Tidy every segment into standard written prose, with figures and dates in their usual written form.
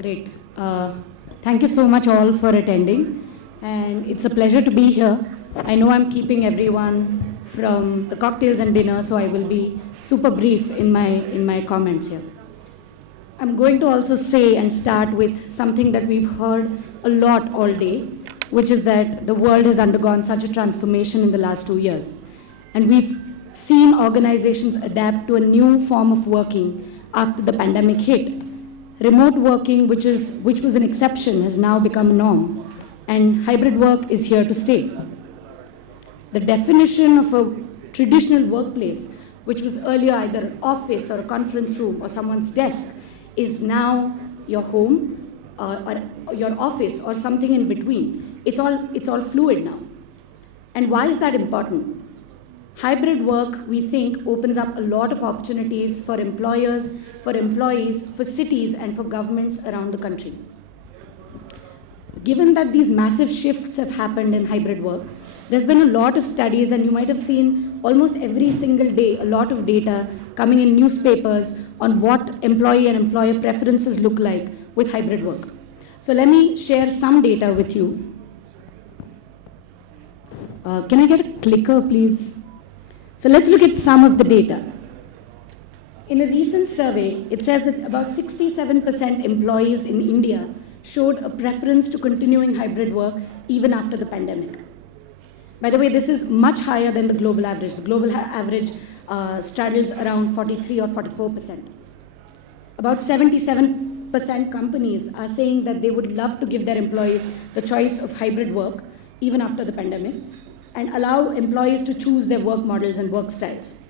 Great. Thank you so much all for attending. And it's a pleasure to be here. I know I'm keeping everyone from the cocktails and dinner, so I will be super brief in my comments here. I'm going to also say and start with something that we've heard a lot all day, which is that the world has undergone such a transformation in the last 2 years. And we've seen organizations adapt to a new form of working after the pandemic hit. Remote working, which was an exception, has now become a norm, and hybrid work is here to stay. The definition of a traditional workplace, which was earlier either an office or a conference room or someone's desk, is now your home or your office or something in between. It's all fluid now. And why is that important? Hybrid work, we think, opens up a lot of opportunities for employers, for employees, for cities, and for governments around the country. Given that these massive shifts have happened in hybrid work, there's been a lot of studies, and you might have seen almost every single day a lot of data coming in newspapers on what employee and employer preferences look like with hybrid work. So let me share some data with you. Can I get a clicker, please? So let's look at some of the data. In a recent survey, it says that about 67% employees in India showed a preference to continuing hybrid work even after the pandemic. By the way, this is much higher than the global average. The global average straddles around 43 or 44%. About 77% companies are saying that they would love to give their employees the choice of hybrid work even after the pandemic, and allow employees to choose their work models and work styles.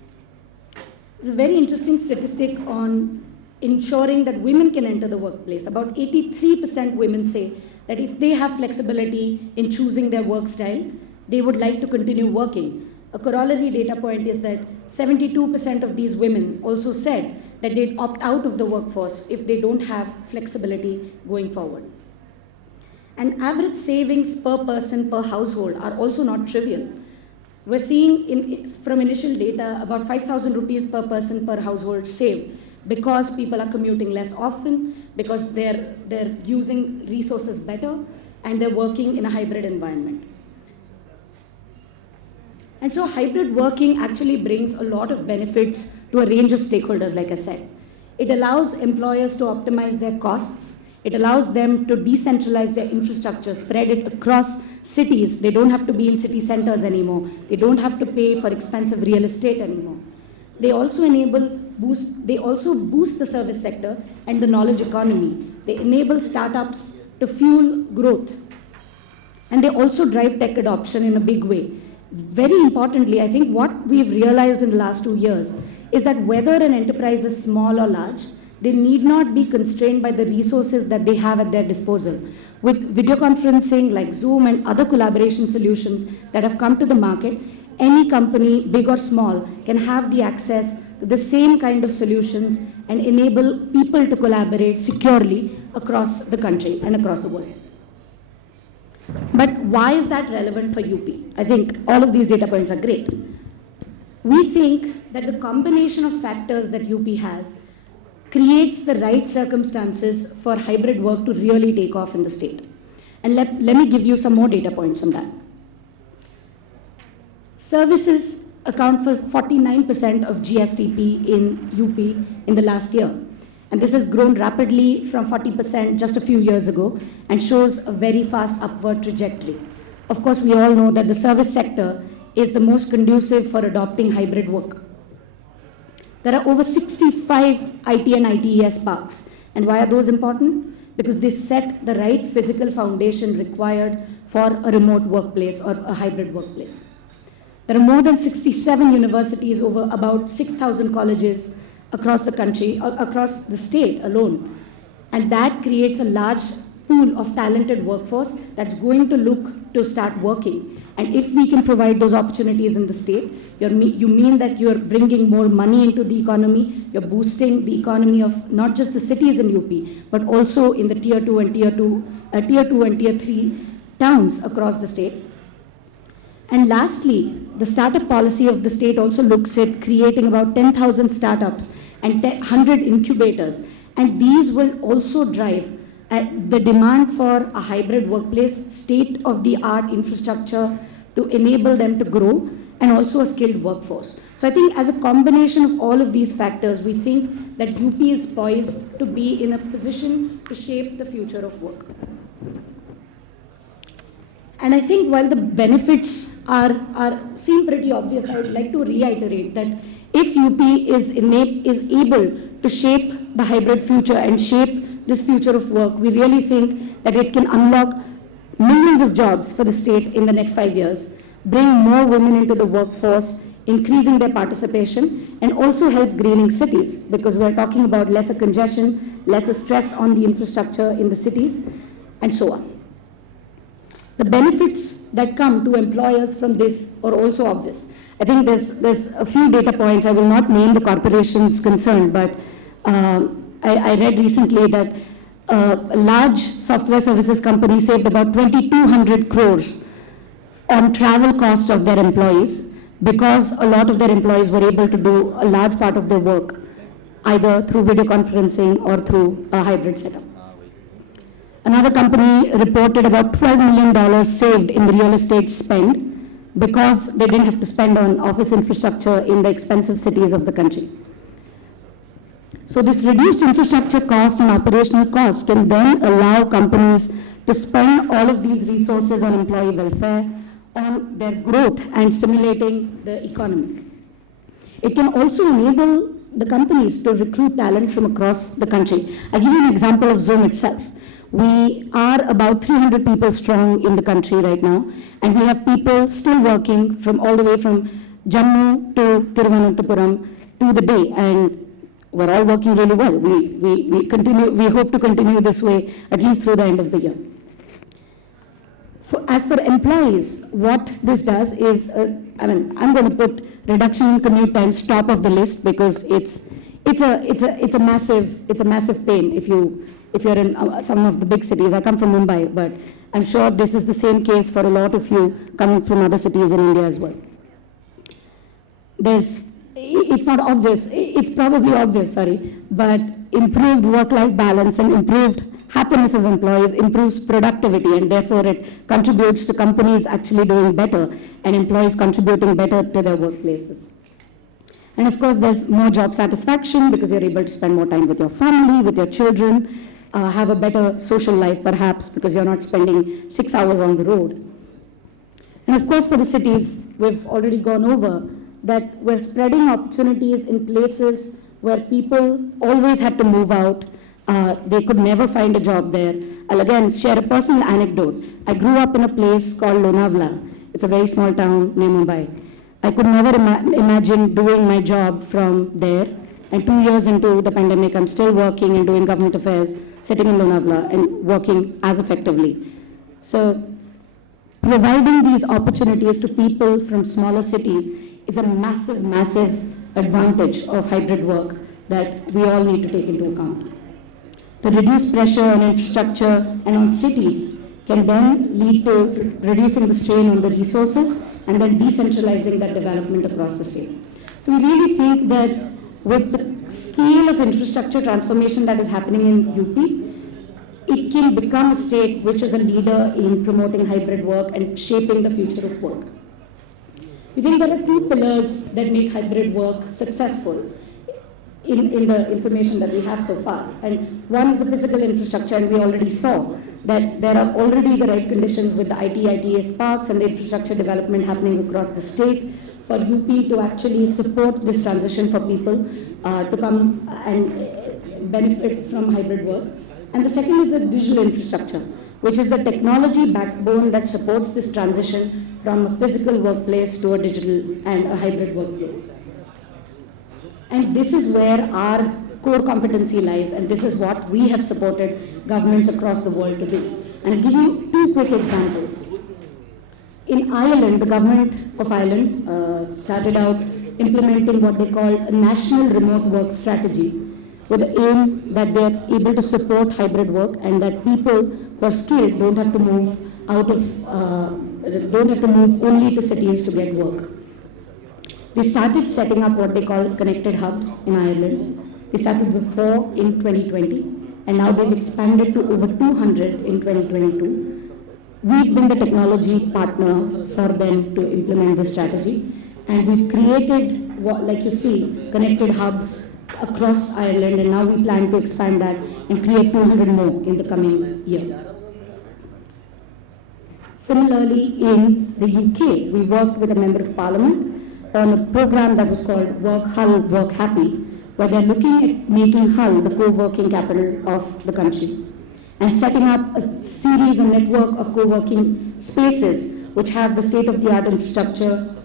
There's a very interesting statistic on ensuring that women can enter the workplace. About 83% women say that if they have flexibility in choosing their work style, they would like to continue working. A corollary data point is that 72% of these women also said that they'd opt out of the workforce if they don't have flexibility going forward. And average savings per person per household are also not trivial. We're seeing from initial data about 5,000 rupees per person per household saved because people are commuting less often, because they're using resources better, and they're working in a hybrid environment. And so hybrid working actually brings a lot of benefits to a range of stakeholders, like I said. It allows employers to optimize their costs. It allows them to decentralize their infrastructure, spread it across cities. They don't have to be in city centers anymore. They don't have to pay for expensive real estate anymore. They also boost the service sector and the knowledge economy. They enable startups to fuel growth. And they also drive tech adoption in a big way. Very importantly, I think what we've realized in the last 2 years is that whether an enterprise is small or large, they need not be constrained by the resources that they have at their disposal. With video conferencing like Zoom and other collaboration solutions that have come to the market, any company, big or small, can have the access to the same kind of solutions and enable people to collaborate securely across the country and across the world. But why is that relevant for UP? I think all of these data points are great. We think that the combination of factors that UP has creates the right circumstances for hybrid work to really take off in the state. And let me give you some more data points on that. Services account for 49% of GSTP in UP in the last year. And this has grown rapidly from 40% just a few years ago and shows a very fast upward trajectory. Of course, we all know that the service sector is the most conducive for adopting hybrid work. There are over 65 IT and ITES parks. And why are those important? Because they set the right physical foundation required for a remote workplace or a hybrid workplace. There are more than 67 universities, over about 6,000 colleges across the country, across the state alone. And that creates a large pool of talented workforce that's going to look to start working. And if we can provide those opportunities in the state, you mean that you're bringing more money into the economy, you're boosting the economy of not just the cities in UP, but also in the tier 2 and tier 3 towns across the state. And lastly, the startup policy of the state also looks at creating about 10,000 startups and 100 incubators. And these will also drive the demand for a hybrid workplace, state-of-the-art infrastructure to enable them to grow, and also a skilled workforce. So I think as a combination of all of these factors, we think that UP is poised to be in a position to shape the future of work. And I think while the benefits seem pretty obvious, I would like to reiterate that if UP is able to shape the hybrid future and shape this future of work, we really think that it can unlock millions of jobs for the state in the next 5 years, bring more women into the workforce, increasing their participation, and also help greening cities, because we're talking about lesser congestion, lesser stress on the infrastructure in the cities, and so on. The benefits that come to employers from this are also obvious. I think there's a few data points. I will not name the corporations concerned, but I read recently that a large software services company saved about 2,200 crores on travel costs of their employees, because a lot of their employees were able to do a large part of their work either through video conferencing or through a hybrid setup. Another company reported about $12 million saved in the real estate spend because they didn't have to spend on office infrastructure in the expensive cities of the country. So this reduced infrastructure cost and operational cost can then allow companies to spend all of these resources on employee welfare, on their growth and stimulating the economy. It can also enable the companies to recruit talent from across the country. I'll give you an example of Zoom itself. We are about 300 people strong in the country right now, and we have people still working from all the way from Jammu to Thiruvananthapuram to the Bay, and we're all working really well. We hope to continue this way at least through the end of the year. As for employees, what this does is, I'm going to put reduction in commute times top of the list, because it's a massive pain if you're in some of the big cities. I come from Mumbai, but I'm sure this is the same case for a lot of you coming from other cities in India as well. It's not obvious, it's probably obvious, but improved work-life balance and improved happiness of employees improves productivity, and therefore it contributes to companies actually doing better and employees contributing better to their workplaces. And of course, there's more job satisfaction because you're able to spend more time with your family, with your children, have a better social life perhaps because you're not spending 6 hours on the road. And of course, for the cities, we've already gone over that we're spreading opportunities in places where people always had to move out. They could never find a job there. I'll again share a personal anecdote. I grew up in a place called Lonavala. It's a very small town near Mumbai. I could never imagine doing my job from there. And 2 years into the pandemic, I'm still working and doing government affairs, sitting in Lonavala and working as effectively. So providing these opportunities to people from smaller cities is a massive, massive advantage of hybrid work that we all need to take into account. The reduced pressure on infrastructure and on cities can then lead to reducing the strain on the resources and then decentralizing that development across the state. So we really think that with the scale of infrastructure transformation that is happening in UP, it can become a state which is a leader in promoting hybrid work and shaping the future of work. We think there are two pillars that make hybrid work successful in the information that we have so far. And one is the physical infrastructure, and we already saw that there are already the right conditions with the ITS parks and the infrastructure development happening across the state for UP to actually support this transition for people to come and benefit from hybrid work. And the second is the digital infrastructure, which is the technology backbone that supports this transition from a physical workplace to a digital and a hybrid workplace. And this is where our core competency lies, and this is what we have supported governments across the world to do. And I'll give you two quick examples. In Ireland, the government of Ireland started out implementing what they call a national remote work strategy, with the aim that they're able to support hybrid work and that people who are skilled don't have to move only to cities to get work. They started setting up what they call connected hubs in Ireland. They started with 4 in 2020, and now they've expanded to over 200 in 2022. We've been the technology partner for them to implement this strategy, and we've created, like you see, connected hubs across Ireland, and now we plan to expand that and create 200 more in the coming year. Similarly, in the UK, we worked with a member of parliament on a program that was called Work Hull, Work Happy, where they're looking at making Hull the co-working capital of the country and setting up a series and network of co-working spaces which have the state-of-the-art infrastructure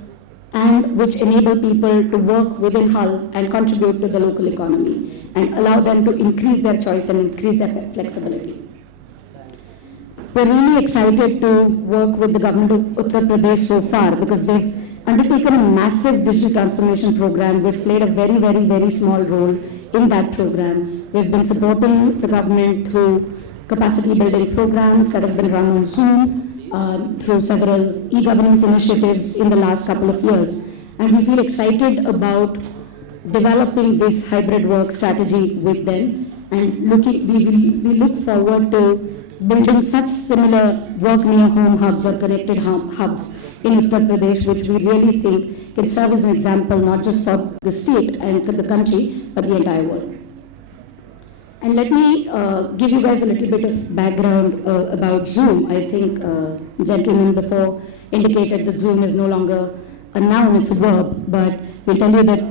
and which enable people to work within Hull and contribute to the local economy and allow them to increase their choice and increase their flexibility. We're really excited to work with the government of Uttar Pradesh so far because they've undertaken a massive digital transformation program. We've played a very, very, very small role in that program. We've been supporting the government through capacity building programs that have been run on Zoom, through several e-governance initiatives in the last couple of years. And we feel excited about developing this hybrid work strategy with them, and we look forward to building such similar work near home hubs or connected hubs in Uttar Pradesh, which we really think can serve as an example not just for the state and the country, but the entire world. And let me give you guys a little bit of background about Zoom. I think gentleman before indicated that Zoom is no longer a noun, it's a verb, but we'll tell you that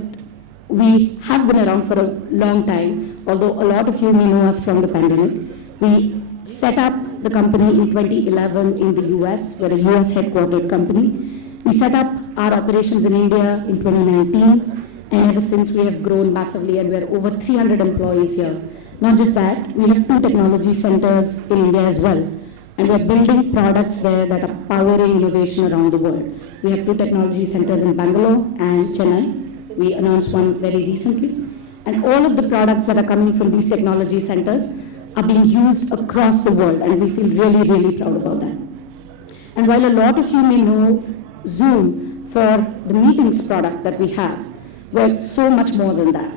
we have been around for a long time, although a lot of you may know us from the pandemic. We set up the company in 2011 in the US. We're a US headquartered company. We set up our operations in India in 2019, and ever since we have grown massively, and we're over 300 employees here. Not just that, we have 2 technology centers in India as well, and we're building products there that are powering innovation around the world. We have 2 technology centers in Bangalore and Chennai. We announced one very recently, and all of the products that are coming from these technology centers are being used across the world, and we feel really, really proud about that. And while a lot of you may know Zoom for the meetings product that we have, we're so much more than that.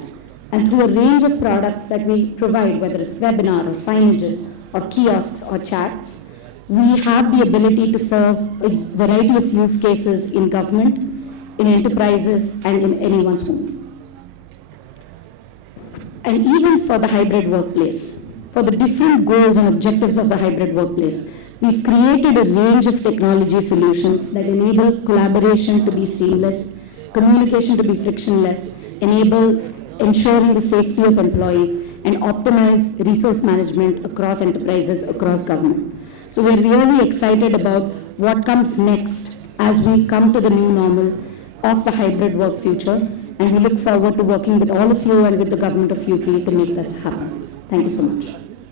And through a range of products that we provide, whether it's webinar or signages or kiosks or chats, we have the ability to serve a variety of use cases in government, in enterprises, and in anyone's home. And even for the hybrid workplace, for the different goals and objectives of the hybrid workplace, we've created a range of technology solutions that enable collaboration to be seamless, communication to be frictionless, enable ensuring the safety of employees, and optimize resource management across enterprises, across government. So we're really excited about what comes next as we come to the new normal of the hybrid work future, and we look forward to working with all of you and with the government of UP to make this happen. Thank you so much.